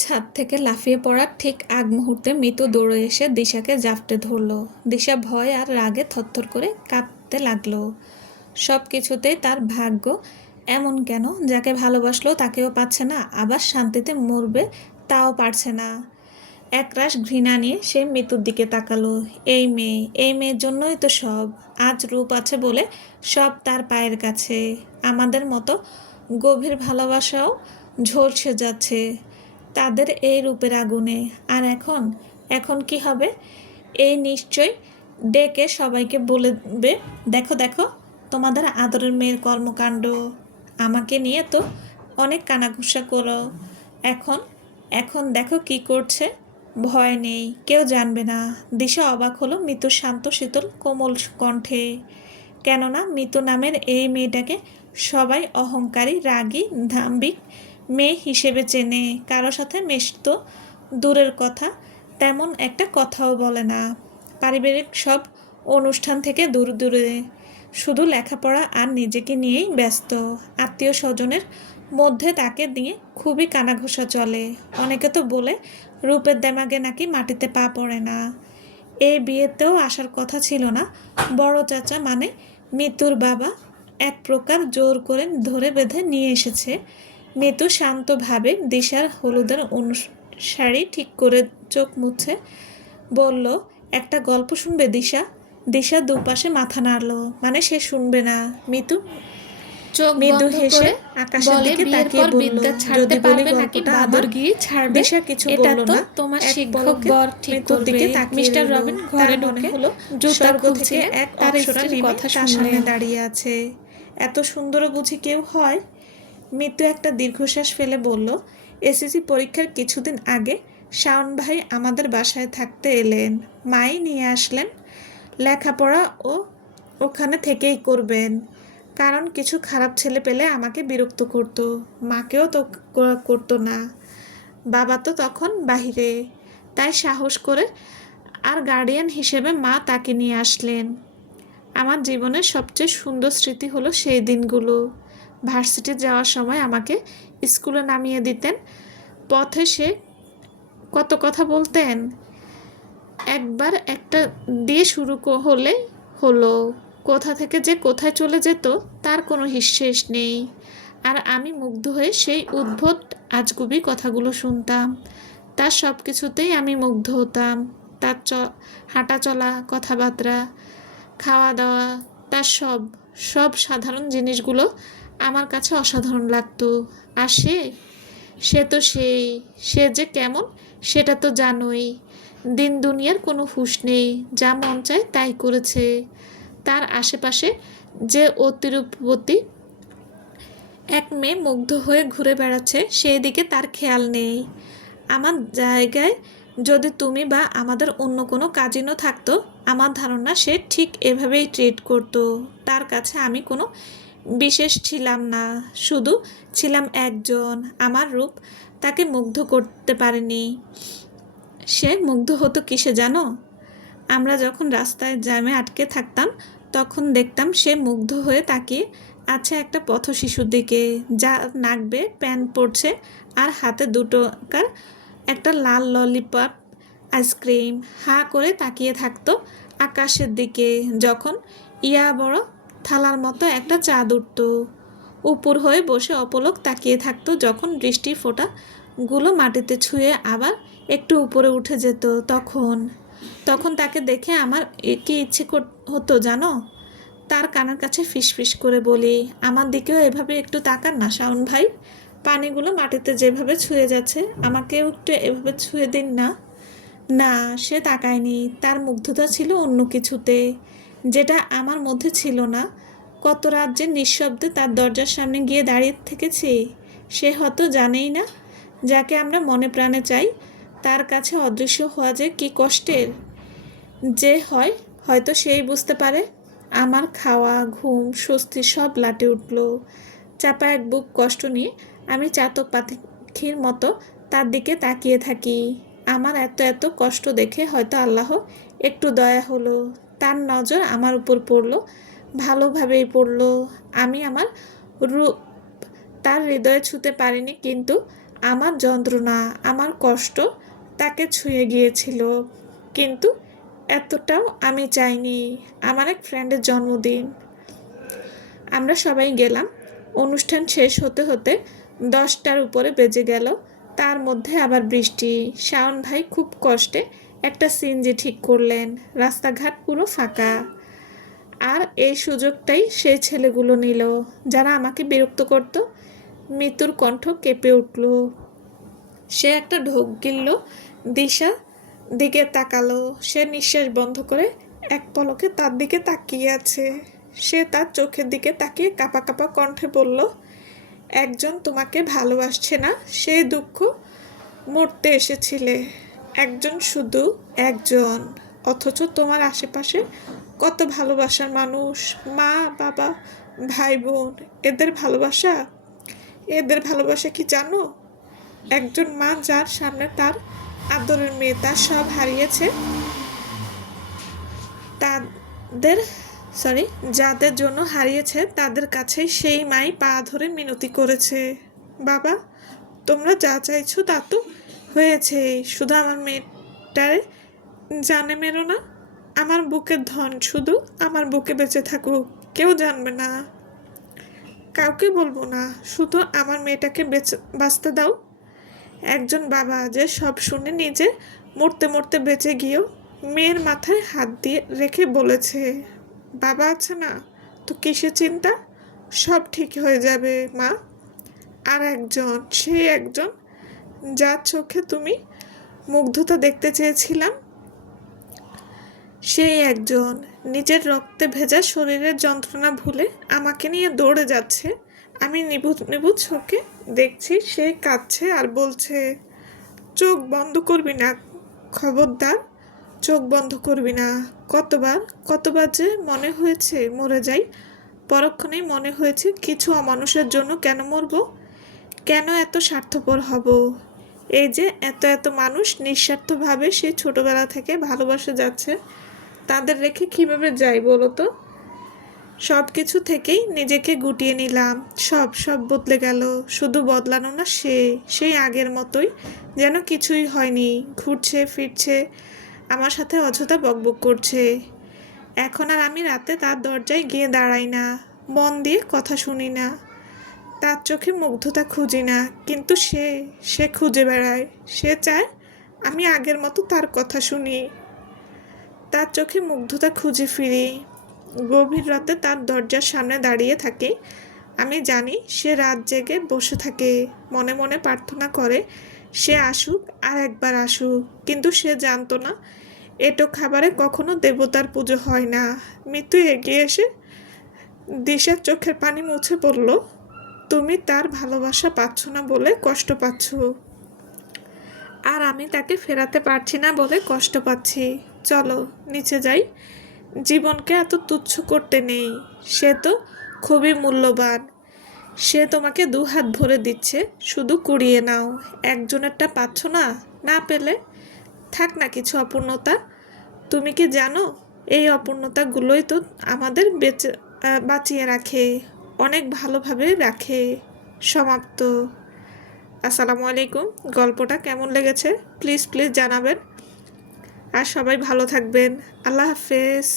ছাদ থেকে লাফিয়ে পড়ার ঠিক আগ মুহূর্তে মিতু দৌড়ে এসে দিশাকে জাপটে ধরল। দিশা ভয় আর রাগে থরথর করে কাঁপতে লাগলো। সব কিছুতেই তার ভাগ্য এমন কেন, যাকে ভালোবাসলো তাকেও পাচ্ছে না, আবার শান্তিতে মরবে তাও পারছে না। একরাশ ঘৃণা নিয়ে সে মিতুর দিকে তাকালো। এই মেয়ের জন্যই তো সব। আজ রূপ আছে বলে সব তার পায়ের কাছে। আমাদের মতো গভীর ভালোবাসাও ঝলসে যাচ্ছে তাদের এই রূপের আগুনে। আর এখন এখন কি হবে? এই নিশ্চয় ডেকে সবাইকে বলবে, দেখো দেখো তোমাদের আদরের মেয়ের কর্মকাণ্ড। আমাকে নিয়ে তো অনেক কানাঘুষা করো, এখন এখন দেখো কি করছে। ভয় নেই, কেউ জানবে না। দিশা অবাক হলো মিতুর শান্ত শীতল কোমল কণ্ঠে। কেননা মিতু নামের এই মেয়েটাকে সবাই অহংকারী, রাগী, দাম্ভিক মেয়ে হিসেবে চেনে। কারো সাথে মেশতো দূরের কথা, তেমন একটা কথাও বলে না। পারিবারিক সব অনুষ্ঠান থেকে দূরে দূরে, শুধু লেখাপড়া আর নিজেকে নিয়েই ব্যস্ত। আত্মীয় স্বজনের মধ্যে তাকে নিয়ে খুবই কানাঘুষা চলে। অনেকে তো বলে রূপের দেমাগে নাকি মাটিতে পা পড়ে না। এই বিয়েতেও আসার কথা ছিল না। বড় চাচা মানে মিতুর বাবা এক প্রকার জোর করে ধরে বেঁধে নিয়ে এসেছে। মিতু শান্তভাবে দিশার হলুদের শাড়ি ঠিক করে চোখ মুছে বলল, একটা গল্প শুনবে দিশা? দিশা দুপাশে মাথা নাড়ল, মানে সে শুনবে না। মিতু চোখ মৃদু বন্ধ হেসে করে আকাশের বলে, দিকে বিয়ের তাকিয়ে পর বলল, বিদ্যা ছাড়তে যদি বলি পারবে নাকি গল্পটা বাদর আবার? গিয়ে ছাড়বে? দিশা কিছু এটা বলল তো না। তোমার এক শিক্ষক পলকে বর ঠিক মৃত্যুর করবে। দিকে তাকিয়ে মিস্টার রইল। রবিন তার ঘরে মনে ঢুকে হলো জুতা স্বর্গ থেকে খুলছিলেন, এক তার অপ্সরা স্ত্রীর নেমে কথা তার সামনে শুনলেন। দাঁড়িয়ে আছে। এত সুন্দরও বুঝি কেউ হয়? মৃত্যু একটা দীর্ঘশ্বাস ফেলে বলল, এসএসসি পরীক্ষার কিছুদিন আগে শাওন ভাই আমাদের বাসায় থাকতে এলেন। মাই নিয়ে আসলেন। লেখাপড়া ও ওখানে থেকেই করবেন, কারণ কিছু খারাপ ছেলে পেলে আমাকে বিরক্ত করতো। মাকেও তো করতো না, বাবা তো তখন বাহিরে। তাই সাহস করে আর গার্ডিয়ান হিসেবে মা তাকে নিয়ে আসলেন। আমার জীবনের সবচেয়ে সুন্দর স্মৃতি হলো সেই দিনগুলো। ভার্সিটি যাওয়ার সময় আমাকে স্কুলে নামিয়ে দিতেন। পথে সে কত কথা বলতেন। একবার একটা দিয়ে শুরু হলেই হলো, কোথা থেকে যে কোথায় চলে যেত তার কোনো হিসেব নেই। আর আমি মুগ্ধ হয়ে সেই উদ্ভট আজগুবি কথাগুলো শুনতাম। তার সব কিছুতেই আমি মুগ্ধ হতাম। তার হাঁটা চলা, কথাবার্তা, খাওয়া দাওয়া, তার সব সব সাধারণ জিনিসগুলো আমার কাছে অসাধারণ লাগতো। আর সে তো সে যে কেমন সেটা তো জানোই। দিন দুনিয়ার কোনো হুঁশ নেই, যা মন চায় তাই করেছে। তার আশেপাশে যে অতিরূপবতী এক মেয়ে মুগ্ধ হয়ে ঘুরে বেড়াচ্ছে, সেই দিকে তার খেয়াল নেই। আমার জায়গায় যদি তুমি বা আমাদের অন্য কোনো কাজিনও থাকতো, আমার ধারণা সে ঠিক এভাবেই ট্রিট করতো। তার কাছে আমি কোনো বিশেষ ছিলাম না, শুধু ছিলাম একজন। আমার রূপ তাকে মুগ্ধ করতে পারেনি। সে মুগ্ধ হতো কিসে জানো? আমরা যখন রাস্তায় জ্যামে আটকে থাকতাম, তখন দেখতাম সে মুগ্ধ হয়ে তাকিয়ে আছে একটা পথ শিশুর দিকে, যার নাক বেয়ে প্যান্ট পড়ছে আর হাতে 2 টাকার একটা লাল ললিপপ আইসক্রিম। হাঁ করে তাকিয়ে থাকতো আকাশের দিকে যখন ইয়া বড় থালার মতো একটা চাঁদ উঠত। উপর হয়ে বসে অপলক তাকিয়ে থাকতো যখন বৃষ্টির ফোঁটাগুলো মাটিতে ছুঁয়ে আবার একটু উপরে উঠে যেত। তখন তখন তাকে দেখে আমার কি ইচ্ছে হতো জানো? তার কানের কাছে ফিসফিস করে বলি, আমার দিকেও এভাবে একটু তাকান না শাওন ভাই। পানিগুলো মাটিতে যেভাবে ছুঁয়ে যাচ্ছে, আমাকেও একটু এভাবে ছুঁয়ে দিন না। না, সে তাকায়নি। তার মুগ্ধতা ছিল অন্য কিছুতে, যেটা আমার মধ্যে ছিল না। কত রাত যে নিঃশব্দে তার দরজার সামনে গিয়ে দাঁড়িয়ে থেকেছি। সে হয়তো জানেই না, যাকে আমরা মনে প্রাণে চাই তার কাছে অদৃশ্য হওয়া যে কী কষ্টের যে হয়, হয়তো সেই বুঝতে পারে। আমার খাওয়া, ঘুম, স্বস্তি সব লাটে উঠল। চাপা এক বুক কষ্ট নিয়ে আমি চাতক পাখির মতো তার দিকে তাকিয়ে থাকি। আমার এত এত কষ্ট দেখে হয়তো আল্লাহ একটু দয়া হলো। তার নজর আমার উপর পড়লো, ভালোভাবেই পড়লো। আমি আমার রূপ তার হৃদয়ে ছুঁতে পারিনি, কিন্তু আমার যন্ত্রণা, আমার কষ্ট তাকে ছুঁয়ে গিয়েছিল, কিন্তু এতটাও আমি চাইনি। আমার এক ফ্রেন্ডের জন্মদিন, আমরা সবাই গেলাম। অনুষ্ঠান শেষ হতে হতে 10টার উপরে বেজে গেল। তার মধ্যে আবার বৃষ্টি। শাওন ভাই খুব কষ্টে একটা সিএনজি ঠিক করলেন। রাস্তাঘাট পুরো ফাঁকা। আর এই সুযোগটাই সেই ছেলেগুলো নিল যারা আমাকে বিরক্ত করত। মৃত্যুর কণ্ঠ কেঁপে উঠল। সে একটা ঢোক গিলল, দিশা দিকে তাকালো। সে নিঃশ্বাস বন্ধ করে এক পলকে তার দিকে তাকিয়ে আছে। সে তার চোখের দিকে তাকিয়ে কাঁপা কাঁপা কণ্ঠে বলল, একজন তোমাকে ভালোবাসছে না, সেই দুঃখ মরতে এসেছিলে। একজন, শুধু একজন। অথচ তোমার আশেপাশে কত ভালোবাসার মানুষ, মা, বাবা, ভাই, বোন। এদের ভালোবাসা কি জানো? একজন মা যার সামনে তার আদরের মেয়ে তার সব হারিয়েছে, তাদের যাদের জন্য হারিয়েছে তাদের কাছে সেই মাই পা ধরে মিনতি করেছে, বাবা তোমরা যা চাইছো তা তো হয়েছে, শুধু আমার মেয়েটারে জানে মেরো না। আমার বুকের ধন শুধু আমার বুকে বেঁচে থাকুক, কেউ জানবে না, কাউকে বলবো না, শুধু আমার মেয়েটাকে বাঁচতে দাও। একজন বাবা যে সব শুনে নিজে মরতে মরতে বেঁচে গিয়েও মেয়ের মাথায় হাত দিয়ে রেখে বলেছে, বাবা আছে না তো কিসের চিন্তা, সব ঠিক হয়ে যাবে মা। আর একজন, সেই একজন যার চোখে তুমি মুগ্ধতা দেখতে চেয়েছিলাম, সেই একজন নিজের রক্তে ভেজা শরীরের যন্ত্রণা ভুলে আমাকে নিয়ে দৌড়ে যাচ্ছে। আমি নিবুঝ নিবুঝ চোখে দেখছি সে কাঁদছে আর বলছে, চোখ বন্ধ করবি না, খবরদার চোখ বন্ধ করবি না। কতবার যে মনে হয়েছে মরে যাই, পরক্ষণেই মনে হয়েছে কিছু অমানুষের জন্য কেন মরবো, কেন এত স্বার্থপর হব। এই যে এত এত মানুষ নিঃস্বার্থভাবে সে ছোটবেলা থেকে ভালোবাসে যাচ্ছে, তাদের রেখে কীভাবে যাই বলো তো। সব কিছু থেকেই নিজেকে গুটিয়ে নিলাম, সব বদলে গেল। শুধু বদলানো না, সেই আগের মতোই, যেন কিছুই হয়নি, ঘুরছে ফিরছে, আমার সাথে অযথা বকবক করছে। এখন আর আমি রাতে তার দরজায় গিয়ে দাঁড়াই না, মন দিয়ে কথা শুনি না, তার চোখে মুগ্ধতা খুঁজি না, কিন্তু সে খুঁজে বেড়ায়। সে চায় আমি আগের মতো তার কথা শুনি, তার চোখে মুগ্ধতা খুঁজে ফিরি। গভীর রাতে তার দরজার সামনে দাঁড়িয়ে থাকি। আমি জানি সে রাত জেগে বসে থাকে, মনে মনে প্রার্থনা করে সে আসুক, আর একবার আসুক। কিন্তু সে জানতো না এটো খাবারে কখনো দেবতার পুজো হয় না। মৃত্যু এগিয়ে এসে দিশার চোখের পানি মুছে বলল, তুমি তার ভালোবাসা পাচ্ছ না বলে কষ্ট পাচ্ছ, আর আমি তাকে ফেরাতে পারছি না বলে কষ্ট পাচ্ছি। চলো নিচে যাই, জীবনকে এত তুচ্ছ করতে নেই, সে তো খুবই মূল্যবান। সে তোমাকে 2 হাত ভরে দিচ্ছে, শুধু কুড়িয়ে নাও। একজনেরটা পাচ্ছ না, না পেলে থাক না কিছু অপূর্ণতা। তুমি কি জানো এই অপূর্ণতাগুলোই তো আমাদের বাঁচিয়ে রাখে, অনেক ভালোভাবে রাখে। সমাপ্ত। আসসালামু আলাইকুম। গল্পটা কেমন লেগেছে প্লিজ জানাবেন, আর সবাই ভালো থাকবেন। আল্লাহ হাফেজ।